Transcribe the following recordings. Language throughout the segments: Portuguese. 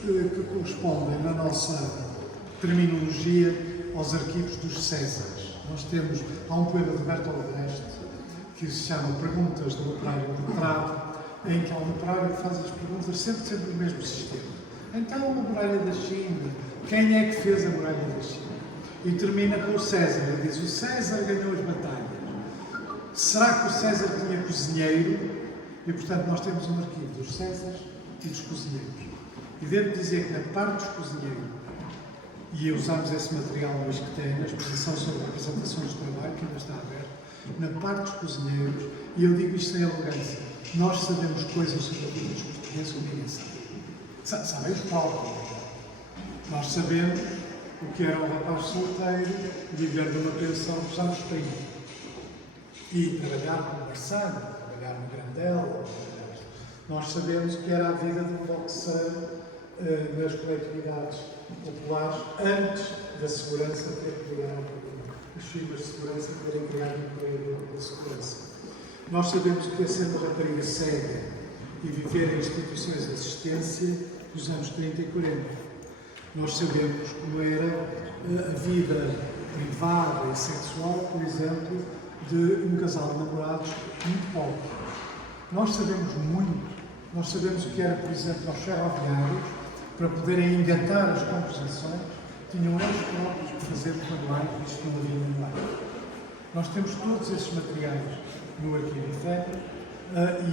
que correspondem na nossa terminologia aos arquivos dos Césares. Há um poema de Bertolt Brecht que se chama Perguntas do Operário Letrado, em que há um operário que faz as perguntas sempre do mesmo sistema. Então, a muralha da China, quem é que fez a muralha da China? E termina com o César. Ele diz: o César ganhou as batalhas. Será que o César tinha cozinheiro? E, portanto, nós temos um arquivo dos Césares e dos cozinheiros. E devo dizer que na parte dos cozinheiros, e usamos esse material hoje que tem na exposição sobre representações de trabalho, que ainda está aberto, na parte dos cozinheiros, e eu digo isto sem elegância, nós sabemos coisas sobre a vida dos portugueses que ninguém sabe. Sabem os próprios. Nós sabemos o que era um rapaz solteiro, viver de uma pensão dos anos 30. E trabalhar no Barçano, trabalhar no Grandel. Nós sabemos o que era a vida de um boxeiro nas coletividades populares antes da segurança ter criado, os firmas de segurança terem criado um corredor da segurança. Nós sabemos o que é ser uma rapariga cega e viver em instituições de assistência dos anos 30 e 40. Nós sabemos como era a vida privada e sexual, por exemplo, de um casal de namorados muito pobre. Nós sabemos muito. Nós sabemos o que era, por exemplo, aos ferroviários, para poderem engatar as composições, tinham eles próprios que fazer manuais, visto que não havia manuais. Nós temos todos esses materiais no arquivo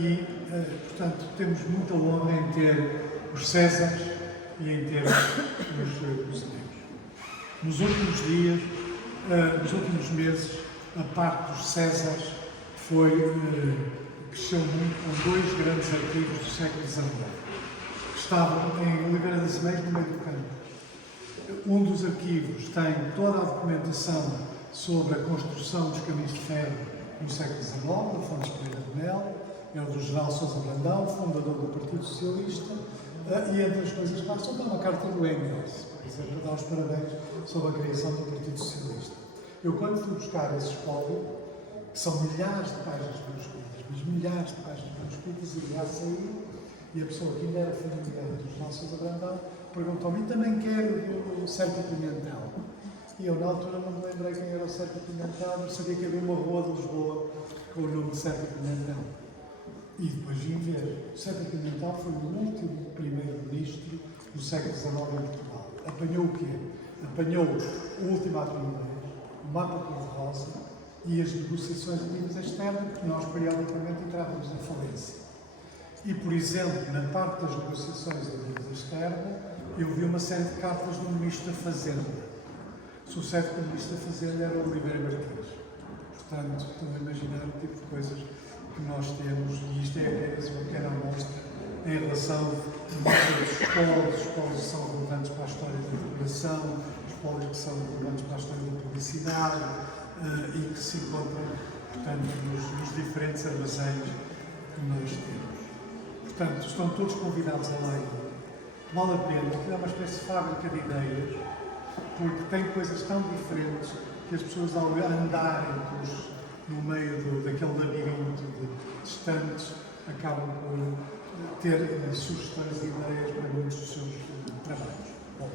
e, portanto, temos muita honra em ter os Césares e em ter os cozinheiros. Nos últimos dias, nos últimos meses, a parte dos Césares cresceu muito com dois grandes arquivos do século XIX, que estavam em Oliveira das Meias, no meio do campo. Um dos arquivos tem toda a documentação sobre a construção dos caminhos de ferro no século XIX, do Afonso Pereira de Melo, é o do General Sousa Brandão, fundador do Partido Socialista, e entre as coisas que lá estão, uma carta do Engels, por exemplo, a dar os parabéns sobre a criação do Partido Socialista. Eu, quando fui buscar esse espólio, que são milhares de páginas manuscritas, mas milhares de páginas manuscritas, e lá saí, e a pessoa que ainda era familiar do General Sousa Brandão perguntou-me: e também quero o Sérgio Pimentel. E eu, na altura, não me lembrei quem era o Sérgio Pimentel, mas sabia que havia uma rua de Lisboa com o nome de Sérgio Pimentel. E depois vim ver. O Sérgio Pimentel foi o último primeiro-ministro do século XIX em Portugal. Apanhou o quê? Apanhou o Ultimato de Inglês, o Mapa Cor-de-Rosa e as negociações de dívida externa, que nós periodicamente entrávamos na falência. E, por exemplo, na parte das negociações da dívida externa, eu vi uma série de cartas do Ministro da Fazenda. Se o certo Ministro da Fazenda era o Oliveira Martins. Portanto, estão a imaginar o tipo de coisas que nós temos, e isto é apenas uma pequena amostra em relação aos espólios que são relevantes para a história da decoração, espólios que são relevantes para a história da publicidade e que se encontram, portanto, nos diferentes armazéns que nós temos. Portanto, estão todos convidados a ler. Vale a pena, porque é uma espécie de fábrica de ideias, porque tem coisas tão diferentes que as pessoas, ao andarem no meio daquele labirinto de estantes, acabam por ter sugestões e ideias para muitos dos seus trabalhos. Bom,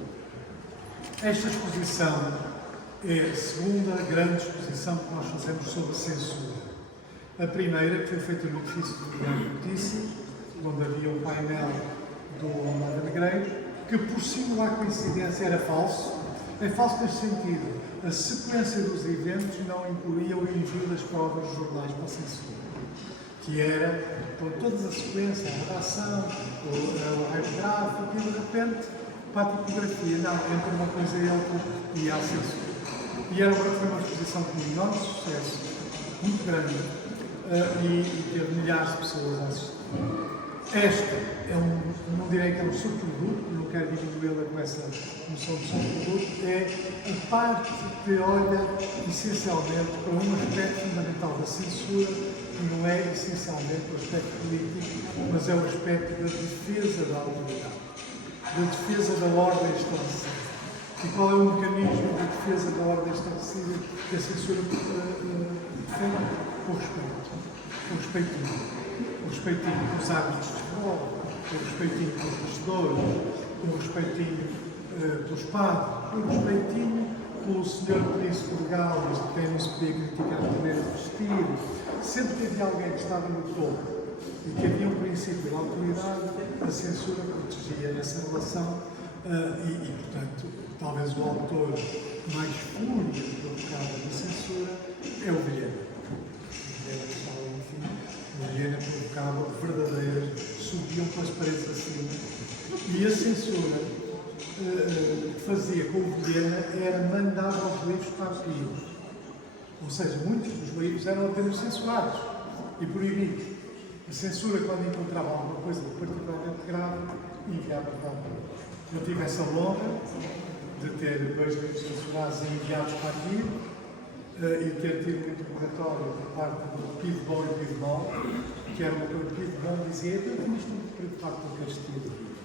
esta exposição é a segunda grande exposição que nós fazemos sobre censura. A primeira, que foi feita no edifício do Diário de Notícias, onde havia um painel do Almada Negreiros, que por singular coincidência era falso. É falso neste sentido. A sequência dos eventos não incluía o envio das provas dos jornais para a censura, que era, por toda a sequência, a redação, o radiográfico, e de repente, para a tipografia, não, entre uma coisa e outra, e há censura. E foi uma exposição com um enorme sucesso, muito grande, e teve milhares de pessoas a assistir. Esta não direi que é um subproduto, não quero diminuí-la com essa noção de subproduto, é a parte que olha essencialmente para um aspecto fundamental da censura, que não é essencialmente o aspecto político, mas é o aspecto da defesa da autoridade, da defesa da ordem estabelecida. E qual é o mecanismo de defesa da ordem estabelecida que a censura defende? O respeitinho. O respeitinho pelos hábitos de futebol, o respeitinho pelos gestores, um respeitinho pelos padres, um respeitinho pelo senhor príncipe de Gales, de quem não se podia criticar a maneira de vestir. Sempre que havia alguém que estava no topo e que havia um princípio de autoridade, a censura protegia essa relação portanto, talvez o autor mais fúrio provocado da censura é o Vilhena. O Vilhena provocava verdadeiras, subiam pelas paredes acima. E a censura que fazia com o Vilhena era mandar aos livros partir. Ou seja, muitos dos livros eram apenas censurados e proibidos. A censura, quando encontrava alguma coisa particularmente grave, enviava para a rua. Eu tive essa honra de ter 2 livros censurados e enviados para aqui e ter tido um interrogatório por parte do Pidebon e Pidebon, que era uma coisa que o Pidebon dizia: eu tinha muito preocupado com a carestia de vida,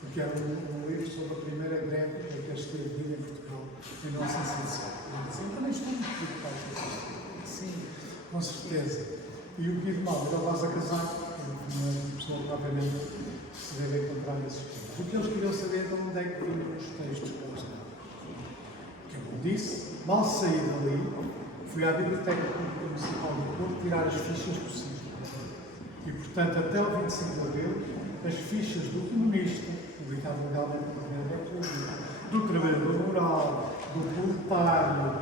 porque era um livro sobre a primeira greve da carestia de vida em Portugal, em 1907. Eu dizia: também estou muito preocupado com a carestia de vida. Sim, com certeza. E o Pidebon era o Rosa Casaco, uma pessoa propriamente se deve encontrar nesses textos. O que eles queriam saber de onde é que vinham os textos que eles davam. Como disse, mal saí dali, fui à Biblioteca Pública Municipal de Porto tirar as fichas possíveis. E, portanto, até o 25 de Abril, as fichas do comunista, publicado legalmente no Governo da República, do trabalhador rural, do proletário,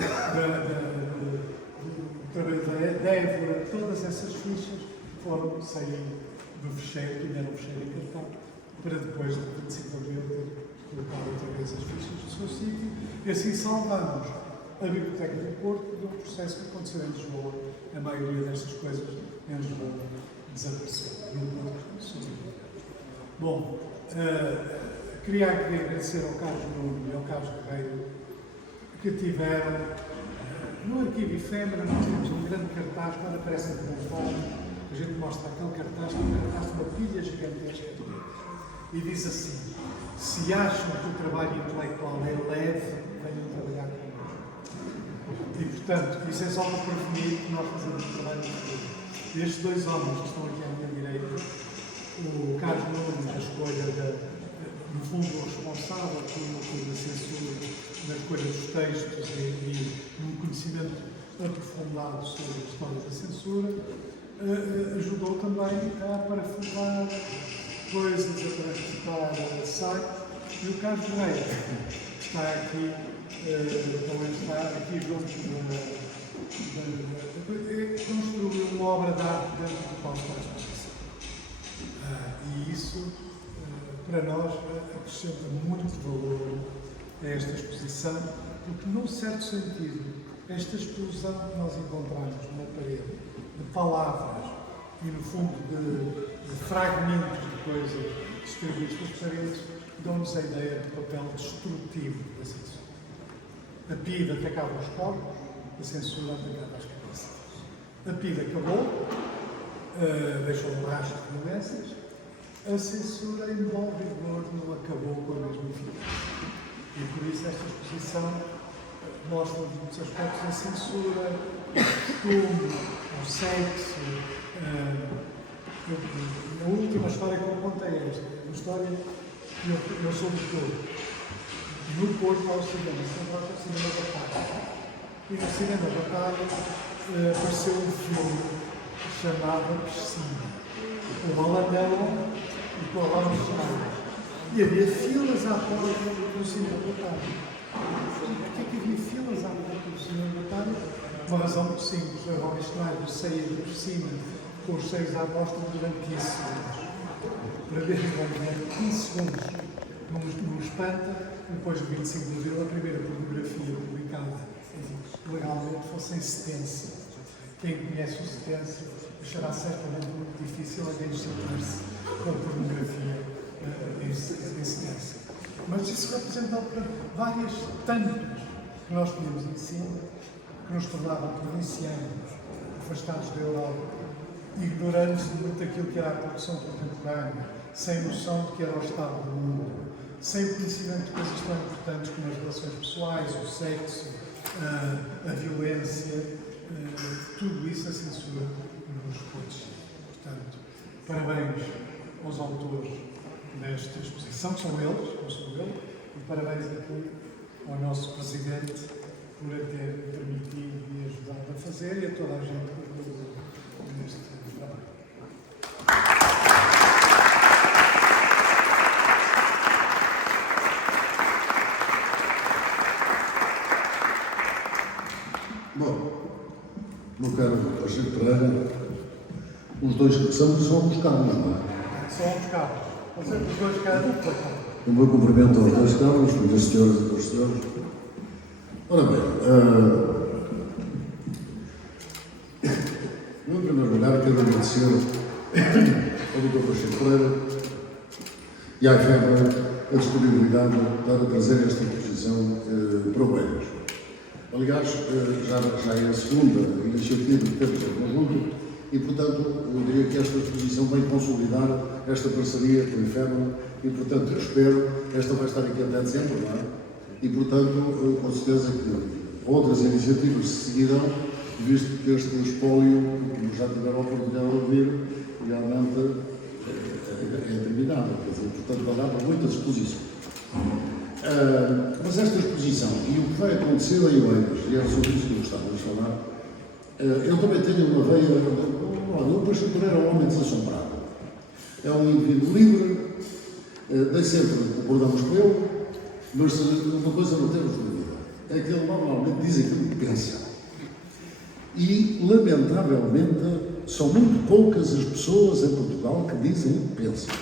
do trabalhador da Évora, todas essas fichas foram saindo do fecheiro, que ainda era um fecheiro encartado, para depois do 25 de Abril ter colocado outra vez as fichas no seu sítio, e assim salvamos a Biblioteca do Porto de um processo que aconteceu em Lisboa. A maioria destas coisas em Lisboa desapareceu. No Porto, sobretudo. Bom, queria agradecer ao Carlos Nuno e ao Carlos Guerreiro que tiveram no arquivo efêmero. Nós temos um grande cartaz, quando aparecem por um fórum, a gente mostra aquele cartaz, que é um cartaz de uma pilha gigantesca de letras. E diz assim: se acham que o trabalho intelectual é leve, venham trabalhar connosco. E, portanto, isso é só para prevenir que nós fazemos um trabalho intelectual. E estes 2 homens que estão aqui à minha direita, o Carlos Nunes, a escolha, no fundo, o responsável pela censura, na escolha dos textos e num conhecimento aprofundado sobre a história da censura, ajudou também a parafusar coisas, a parafusar sacos. E o Carlos Guerreiro está aqui, também está aqui junto construiu uma obra de arte dentro do qual está a exposição. E isso, para nós, acrescenta muito valor a esta exposição, porque, num certo sentido, esta explosão que nós encontramos na parede, de palavras e, no fundo, de fragmentos de coisas distribuídos pelas paredes, dão-nos a ideia do papel destrutivo da censura. A PIDE atacava os corpos, a censura atacava as cabeças. A PIDE acabou, deixou um rastro de violências. A censura, em bom rigor, não acabou com a mesma eficácia. E por isso esta exposição mostra muitos aspectos da censura, o costume, o sexo. A última história que eu contei é esta. Uma história que eu sou do Porto. No Porto há o cinema, sempre há o cinema Batalha. E no cinema Batalha apareceu um filme chamado Piscina, com o Alain Delon e com a Laura Schneider. E havia filas à porta do cinema Batalha. Porquê é que havia filas à porta do cinema Batalha? Uma razão muito simples. A Laura Schneider saía de Piscina com os seios à mostra durante 15 segundos. Para ver durante 15 segundos no espanta, depois do 25 de Abril, a primeira pornografia publicada legalmente fosse em Setência. Quem conhece o Setência achará certamente muito difícil alguém excitar-se com a pornografia em Setência. Mas isso representou várias tantas que nós tínhamos em cima, que nos tornavam provincianos, afastados da Europa, ignorantes de muito aquilo que era a produção contemporânea, sem noção de que era o estado do mundo, sem o conhecimento de coisas tão importantes como as relações pessoais, o sexo, a violência, tudo isso a censura nos protegia. Portanto, parabéns aos autores desta exposição, que são eles, não sou eu, e parabéns aqui ao nosso Presidente por a ter permitido e ajudado a fazer e a toda a gente que colaborou neste trabalho. Bom, meu caro Pacheco Pereira, os dois que somos Carlos, não é? Só uns carros. Os dois carros. O meu cumprimento aos dois Carlos, meus senhores e meus senhores. Ora bem, eu, em primeiro lugar, quero agradecer ao Dr. Pacheco Pereira e à FEBRA a disponibilidade para trazer esta exposição para o Eiras. Aliás, já é a segunda iniciativa que temos em conjunto e, portanto, eu diria que esta exposição vem consolidar esta parceria com a FEBRA e, portanto, eu espero, esta vai estar aqui até dezembro, não é? E, portanto, com certeza que outras iniciativas se seguirão, visto que este espólio, como já tiveram a oportunidade de ouvir, realmente é terminado, quer dizer, portanto, vai dar para muitas exposições. Mas esta exposição e o que vai acontecer em Oeiras, e era sobre isso que eu gostava de falar, eu também tenho uma veia. O Pacheco Pereira é um homem desassombrado. É um indivíduo livre, nem sempre concordamos com ele, mas uma coisa não temos dúvida: é que ele normalmente diz aquilo que pensa. E, lamentavelmente, são muito poucas as pessoas em Portugal que dizem o que pensam.